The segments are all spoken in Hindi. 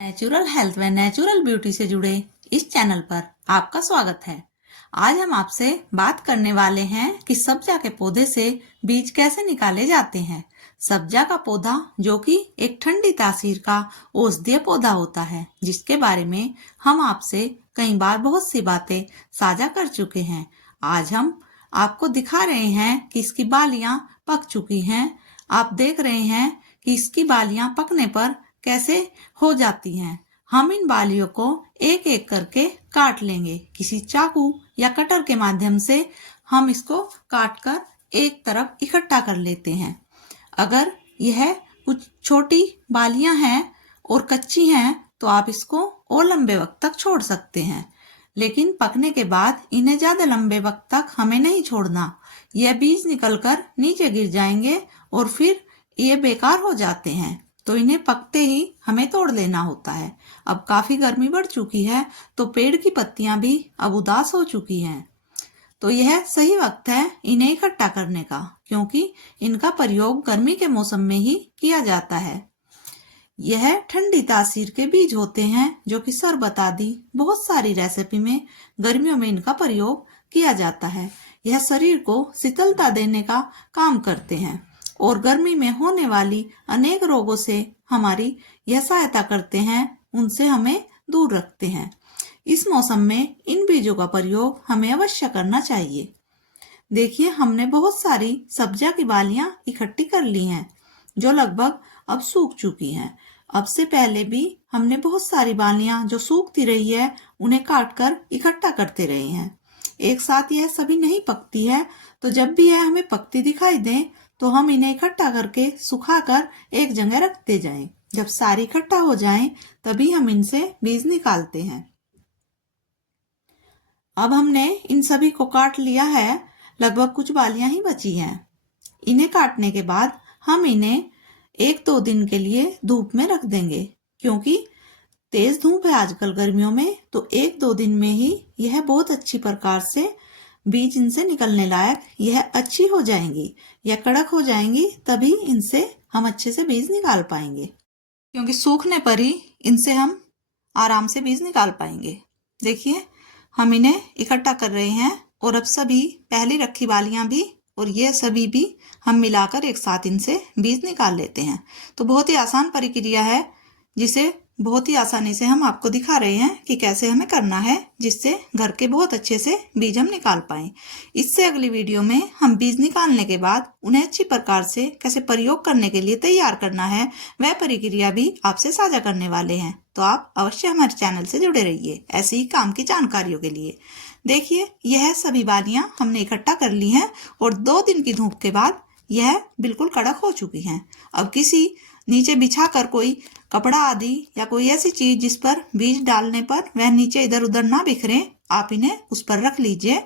नेचुरल हेल्थ व नेचुरल ब्यूटी से जुड़े इस चैनल पर आपका स्वागत है। आज हम आपसे बात करने वाले हैं कि सब्जा के पौधे से बीज कैसे निकाले जाते हैं। सब्जा का पौधा जो कि एक ठंडी तासीर का औषधीय पौधा होता है, जिसके बारे में हम आपसे कई बार बहुत सी बातें साझा कर चुके हैं। आज हम आपको दिखा रहे हैं कि इसकी बालियां पक चुकी हैं। आप देख रहे हैं कि इसकी बालियां पकने पर कैसे हो जाती हैं। हम इन बालियों को एक एक करके काट लेंगे। किसी चाकू या कटर के माध्यम से हम इसको काट कर एक तरफ इकट्ठा कर लेते हैं। अगर यह कुछ छोटी बालियां हैं और कच्ची हैं तो आप इसको और लंबे वक्त तक छोड़ सकते हैं, लेकिन पकने के बाद इन्हें ज्यादा लंबे वक्त तक हमें नहीं छोड़ना। यह बीज निकलकर नीचे गिर जाएंगे और फिर ये बेकार हो जाते हैं, तो इन्हें पकते ही हमें तोड़ लेना होता है। अब काफी गर्मी बढ़ चुकी है तो पेड़ की पत्तियां भी अब उदास हो चुकी हैं, तो यह सही वक्त है इन्हें इकट्ठा करने का, क्योंकि इनका प्रयोग गर्मी के मौसम में ही किया जाता है। यह ठंडी तासीर के बीज होते हैं जो कि शरबत आदि बहुत सारी रेसिपी में गर्मियों में इनका प्रयोग किया जाता है। यह शरीर को शीतलता देने का काम करते हैं और गर्मी में होने वाली अनेक रोगों से हमारी यह सहायता करते हैं, उनसे हमें दूर रखते हैं। इस मौसम में इन बीजों का प्रयोग हमें अवश्य करना चाहिए। देखिए, हमने बहुत सारी सब्जियां की बालियां इकट्ठी कर ली हैं जो लगभग अब सूख चुकी हैं। अब से पहले भी हमने बहुत सारी बालियां जो सूखती रही है उन्हें काट कर इकट्ठा करते रहे हैं। एक साथ यह सभी नहीं पकती है, तो जब भी यह हमें पकती दिखाई दे तो हम इन्हें इकट्ठा करके सुखाकर एक जगह रखते जाएं। जब सारी इकट्ठा हो जाएं तभी हम इनसे बीज निकालते हैं। अब हमने इन सभी को काट लिया है, लगभग कुछ बालियां ही बची हैं। इन्हें काटने के बाद हम इन्हें 1-2 दिन के लिए धूप में रख देंगे, क्योंकि तेज धूप है आजकल गर्मियों में, तो 1-2 दिन में ही यह बहुत अच्छी प्रकार से बीज इनसे निकलने लायक यह अच्छी हो जाएंगी, यह कड़क हो जाएंगी, तभी इनसे हम अच्छे से बीज निकाल पाएंगे, क्योंकि सूखने पर ही इनसे हम आराम से बीज निकाल पाएंगे। देखिए, हम इन्हें इकट्ठा कर रहे हैं और अब सभी पहली रखी बालियां भी और ये सभी भी हम मिलाकर एक साथ इनसे बीज निकाल लेते हैं। तो बहुत ही आसान प्रक्रिया है, जिसे बहुत ही आसानी से हम आपको दिखा रहे हैं कि कैसे हमें करना है, जिससे घर के बहुत अच्छे से बीज हम निकाल पाएं। इससे अगली वीडियो में हम बीज निकालने के बाद उन्हें अच्छी प्रकार से कैसे प्रयोग करने के लिए तैयार करना है, वह प्रक्रिया भी आपसे साझा करने वाले हैं। तो आप अवश्य हमारे चैनल से जुड़े रहिए ऐसी ही काम की जानकारियों के लिए। देखिए, यह सभी बालियां हमने इकट्ठा कर ली हैं और 2 दिन की धूप के बाद यह बिल्कुल कड़क हो चुकी हैं। अब किसी नीचे बिछाकर कोई कपड़ा आदि या कोई ऐसी चीज जिस पर बीज डालने पर वह नीचे इधर उधर ना बिखरे, आप इन्हें उस पर रख लीजिए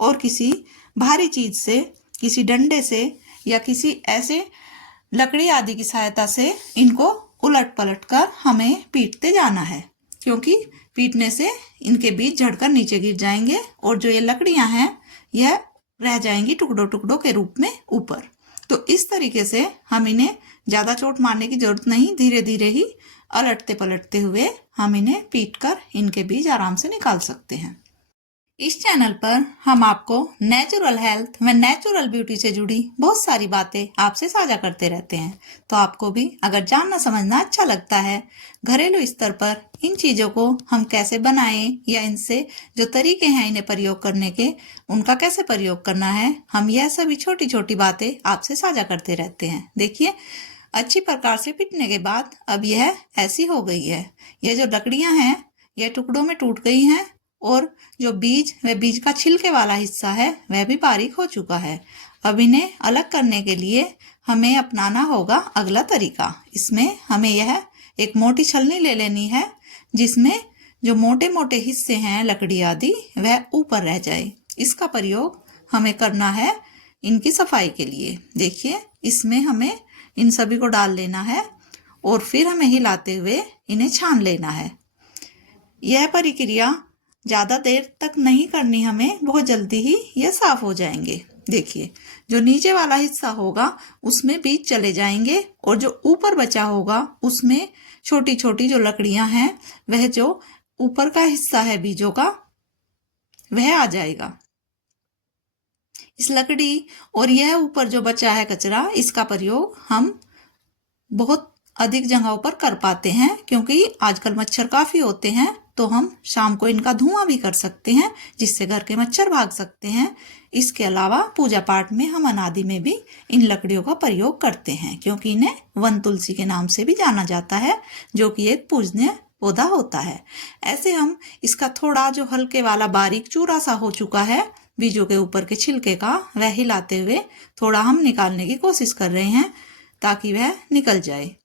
और किसी भारी चीज से, किसी डंडे से या किसी ऐसे लकड़ी आदि की सहायता से इनको उलट पलट कर हमें पीटते जाना है, क्योंकि पीटने से इनके बीज झड़कर नीचे गिर जाएंगे और जो ये लकड़ियां हैं यह रह जाएंगी टुकड़ों टुकड़ों के रूप में ऊपर। तो इस तरीके से हम इन्हें ज्यादा चोट मारने की जरूरत नहीं, धीरे धीरे ही अलटते पलटते हुए हम इन्हें पीटकर इनके बीज आराम से निकाल सकते हैं। इस चैनल पर हम आपको नेचुरल हेल्थ व नेचुरल ब्यूटी से जुड़ी बहुत सारी बातें आपसे साझा करते रहते हैं। तो आपको भी अगर जानना समझना अच्छा लगता है, घरेलू स्तर पर इन चीजों को हम कैसे बनाएं या इनसे जो तरीके हैं इन्हें प्रयोग करने के, उनका कैसे प्रयोग करना है, हम यह सभी छोटी छोटी बातें आपसे साझा करते रहते हैं। देखिए, अच्छी प्रकार से पीटने के बाद अब यह ऐसी हो गई है। यह जो लकड़ियां हैं यह टुकड़ों में टूट गई हैं और जो बीज व बीज का छिलके वाला हिस्सा है वह भी बारीक हो चुका है। अब इन्हें अलग करने के लिए हमें अपनाना होगा अगला तरीका। इसमें हमें यह एक मोटी छलनी ले लेनी है, जिसमें जो मोटे मोटे हिस्से हैं लकड़ी आदि वह ऊपर रह जाए। इसका प्रयोग हमें करना है इनकी सफाई के लिए। देखिए, इसमें हमें इन सभी को डाल लेना है और फिर हमें हिलाते हुए इन्हें छान लेना है। यह प्रक्रिया ज्यादा देर तक नहीं करनी हमें, बहुत जल्दी ही यह साफ हो जाएंगे। देखिए, जो नीचे वाला हिस्सा होगा उसमें बीज चले जाएंगे और जो ऊपर बचा होगा उसमें छोटी छोटी जो लकड़ियां हैं, वह जो ऊपर का हिस्सा है बीजों का, वह आ जाएगा। इस लकड़ी और यह ऊपर जो बचा है कचरा, इसका प्रयोग हम बहुत अधिक जगहों पर कर पाते हैं, क्योंकि आजकल मच्छर काफी होते हैं। तो हम शाम को इनका धुआं भी कर सकते हैं, जिससे घर के मच्छर भाग सकते हैं। इसके अलावा पूजा पाठ में हम अनादि में भी इन लकड़ियों का प्रयोग करते हैं, क्योंकि इन्हें वन तुलसी के नाम से भी जाना जाता है, जो कि एक पूजनीय पौधा होता है। ऐसे हम इसका थोड़ा जो हल्के वाला बारीक चूरा सा हो चुका है बीजों के ऊपर के छिलके का, वह हिलाते हुए थोड़ा हम निकालने की कोशिश कर रहे हैं, ताकि वह निकल जाए।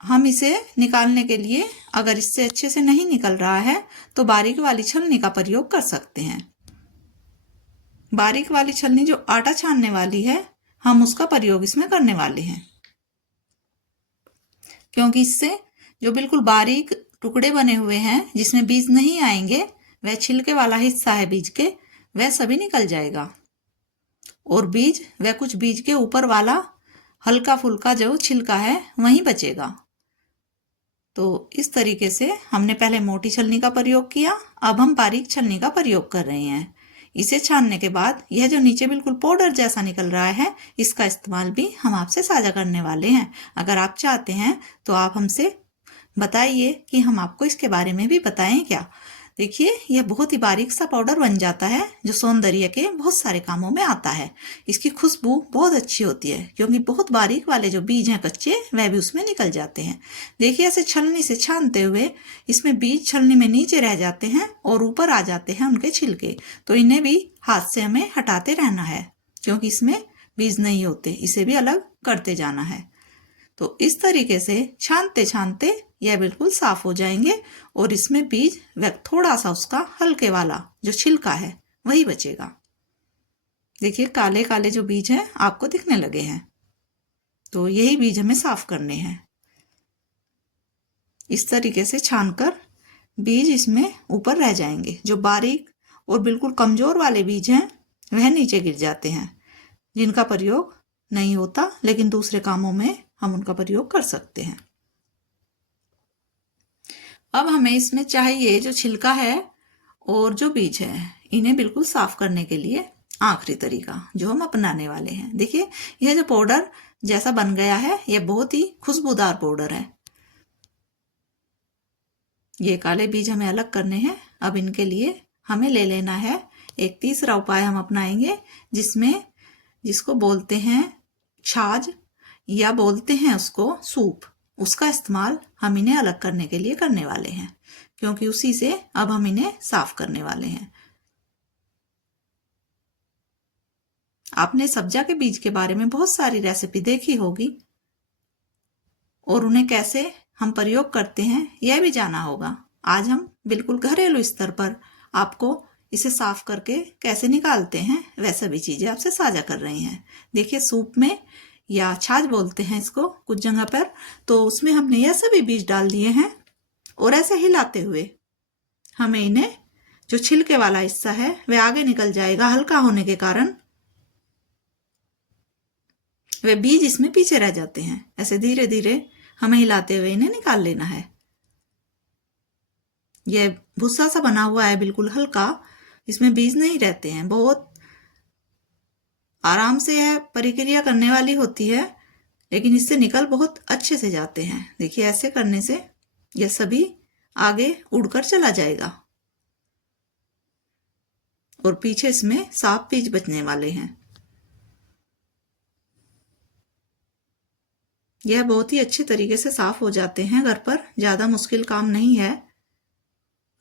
हम इसे निकालने के लिए अगर इससे अच्छे से नहीं निकल रहा है तो बारीक वाली छलनी का प्रयोग कर सकते हैं। बारीक वाली छलनी जो आटा छानने वाली है, हम उसका प्रयोग इसमें करने वाले हैं, क्योंकि इससे जो बिल्कुल बारीक टुकड़े बने हुए हैं जिसमें बीज नहीं आएंगे, वह छिलके वाला हिस्सा है बीज के, वह सभी निकल जाएगा और बीज वह कुछ बीज के ऊपर वाला हल्का फुल्का जो छिलका है वहीं बचेगा। तो इस तरीके से हमने पहले मोटी छलनी का प्रयोग किया, अब हम बारीक छलनी का प्रयोग कर रहे हैं। इसे छानने के बाद यह जो नीचे बिल्कुल पाउडर जैसा निकल रहा है, इसका इस्तेमाल भी हम आपसे साझा करने वाले हैं। अगर आप चाहते हैं तो आप हमसे बताइए कि हम आपको इसके बारे में भी बताएं क्या। देखिए, यह बहुत ही बारीक सा पाउडर बन जाता है, जो सौंदर्य के बहुत सारे कामों में आता है। इसकी खुशबू बहुत अच्छी होती है, क्योंकि बहुत बारीक वाले जो बीज हैं कच्चे, वह भी उसमें निकल जाते हैं। देखिए, ऐसे छलनी से छानते हुए इसमें बीज छलनी में नीचे रह जाते हैं और ऊपर आ जाते हैं उनके छिलके। तो इन्हें भी हाथ से हमें हटाते रहना है, क्योंकि इसमें बीज नहीं होते, इसे भी अलग करते जाना है। तो इस तरीके से छानते छानते यह बिल्कुल साफ हो जाएंगे और इसमें बीज व थोड़ा सा उसका हल्के वाला जो छिलका है वही बचेगा। देखिए, काले काले जो बीज हैं आपको दिखने लगे हैं, तो यही बीज हमें साफ करने हैं। इस तरीके से छानकर बीज इसमें ऊपर रह जाएंगे। जो बारीक और बिल्कुल कमजोर वाले बीज हैं वह नीचे गिर जाते हैं, जिनका प्रयोग नहीं होता, लेकिन दूसरे कामों में हम उनका प्रयोग कर सकते हैं। अब हमें इसमें चाहिए जो छिलका है और जो बीज है, इन्हें बिल्कुल साफ करने के लिए आखिरी तरीका जो हम अपनाने वाले हैं। देखिए, यह जो पाउडर जैसा बन गया है, यह बहुत ही खुशबूदार पाउडर है। ये काले बीज हमें अलग करने हैं। अब इनके लिए हमें ले लेना है एक तीसरा उपाय हम अपनाएंगे, जिसको बोलते हैं छाछ, या बोलते हैं उसको सूप। उसका इस्तेमाल हम इन्हें अलग करने के लिए करने वाले हैं, क्योंकि उसी से अब हम इन्हें साफ करने वाले हैं। आपने सब्जा के बीज के बारे में बहुत सारी रेसिपी देखी होगी और उन्हें कैसे हम प्रयोग करते हैं यह भी जाना होगा। आज हम बिल्कुल घरेलू स्तर पर आपको इसे साफ करके कैसे निकालते हैं वह सभी चीजें आपसे साझा कर रहे हैं। देखिए, सूप में या छाछ बोलते हैं इसको कुछ जगह पर, तो उसमें हमने यह सभी बीज डाल दिए हैं और ऐसे हिलाते हुए हमें इन्हें जो छिलके वाला हिस्सा है वह आगे निकल जाएगा। हल्का होने के कारण वे बीज इसमें पीछे रह जाते हैं। ऐसे धीरे धीरे हमें हिलाते हुए इन्हें निकाल लेना है। यह भूसा सा बना हुआ है, बिल्कुल हल्का, इसमें बीज नहीं रहते हैं। बहुत आराम से यह प्रक्रिया करने वाली होती है, लेकिन इससे निकल बहुत अच्छे से जाते हैं। देखिए, ऐसे करने से यह सभी आगे उड़कर चला जाएगा और पीछे इसमें साफ बीज बचने वाले हैं। यह बहुत ही अच्छे तरीके से साफ हो जाते हैं घर पर, ज्यादा मुश्किल काम नहीं है।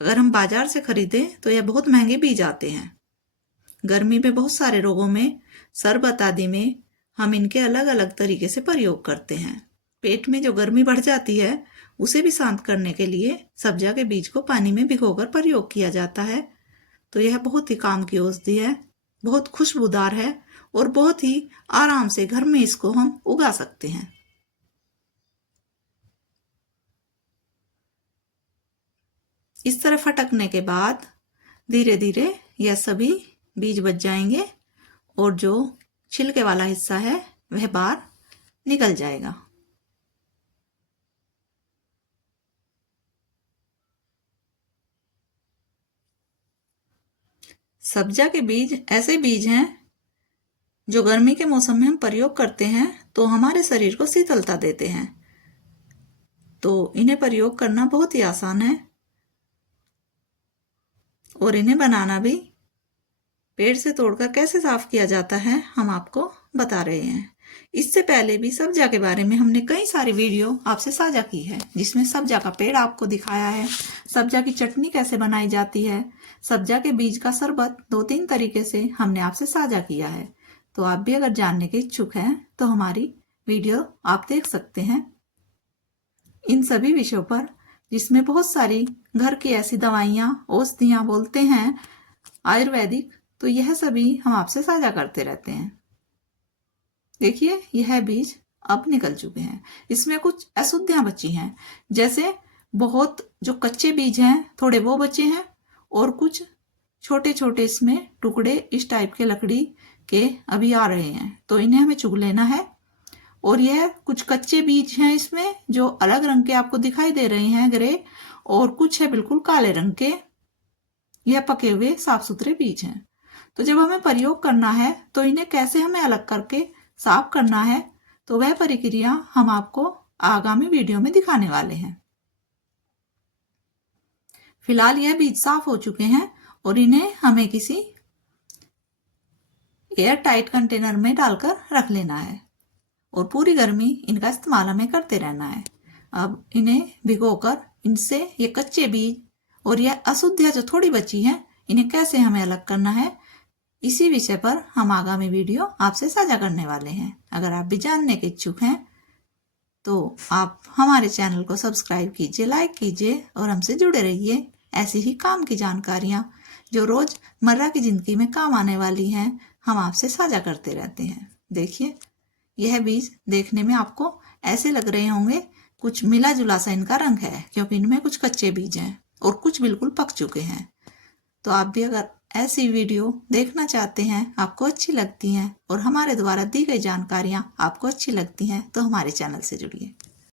अगर हम बाजार से खरीदें तो यह बहुत महंगे बीज आते हैं। गर्मी में बहुत सारे रोगों में, शरबत आदि में हम इनके अलग अलग तरीके से प्रयोग करते हैं। पेट में जो गर्मी बढ़ जाती है उसे भी शांत करने के लिए सब्जा के बीज को पानी में भिगोकर प्रयोग किया जाता है। तो यह बहुत ही काम की औषधि है, बहुत खुशबूदार है और बहुत ही आराम से घर में इसको हम उगा सकते हैं। इस तरह फटकने के बाद धीरे धीरे यह सभी बीज बच जाएंगे और जो छिलके वाला हिस्सा है वह बाहर निकल जाएगा। सब्जा के बीज ऐसे बीज हैं जो गर्मी के मौसम में हम प्रयोग करते हैं तो हमारे शरीर को शीतलता देते हैं। तो इन्हें प्रयोग करना बहुत ही आसान है और इन्हें बनाना भी पेड़ से तोड़कर कैसे साफ किया जाता है हम आपको बता रहे हैं। इससे पहले भी सब्जा के बारे में हमने कई सारी वीडियो आपसे साझा की है, जिसमें सब्जा का पेड़ आपको दिखाया है, सब्जा की चटनी कैसे बनाई जाती है, सब्जा के बीज का शरबत 2-3 तरीके से हमने आपसे साझा किया है। तो आप भी अगर जानने के इच्छुक हैं तो हमारी वीडियो आप देख सकते हैं। इन सभी विषयों पर, जिसमें बहुत सारी घर की ऐसी दवाइयाँ, औषधियाँ बोलते हैं आयुर्वेदिक, तो यह सभी हम आपसे साझा करते रहते हैं। देखिए यह बीज अब निकल चुके हैं। इसमें कुछ अशुद्धियां बची हैं, जैसे बहुत जो कच्चे बीज हैं थोड़े वो बचे हैं और कुछ छोटे छोटे इसमें टुकड़े इस टाइप के लकड़ी के अभी आ रहे हैं, तो इन्हें हमें चुग लेना है। और यह कुछ कच्चे बीज हैं इसमें जो अलग रंग के आपको दिखाई दे रहे हैं, ग्रे, और कुछ है बिल्कुल काले रंग के। यह पके हुए साफ सुथरे बीज हैं। तो जब हमें प्रयोग करना है तो इन्हें कैसे हमें अलग करके साफ करना है, तो वह प्रक्रिया हम आपको आगामी वीडियो में दिखाने वाले हैं। फिलहाल यह बीज साफ हो चुके हैं और इन्हें हमें किसी एयर टाइट कंटेनर में डालकर रख लेना है और पूरी गर्मी इनका इस्तेमाल हमें करते रहना है। अब इन्हें भिगोकर इनसे ये कच्चे बीज और यह अशुद्धियां जो थोड़ी बची हैं, इन्हें कैसे हमें अलग करना है, इसी विषय पर हम आगामी वीडियो आपसे साझा करने वाले हैं। अगर आप भी जानने के इच्छुक हैं तो आप हमारे चैनल को सब्सक्राइब कीजिए, लाइक कीजिए और हमसे जुड़े रहिए। ऐसी ही काम की जानकारियां जो रोजमर्रा की जिंदगी में काम आने वाली हैं, हम आपसे साझा करते रहते हैं। देखिए यह बीज देखने में आपको ऐसे लग रहे होंगे, कुछ मिला जुला सा इनका रंग है, क्योंकि इनमें कुछ कच्चे बीज हैं और कुछ बिल्कुल पक चुके हैं। तो आप भी अगर ऐसी वीडियो देखना चाहते हैं, आपको अच्छी लगती हैं और हमारे द्वारा दी गई जानकारियां आपको अच्छी लगती हैं, तो हमारे चैनल से जुड़िए।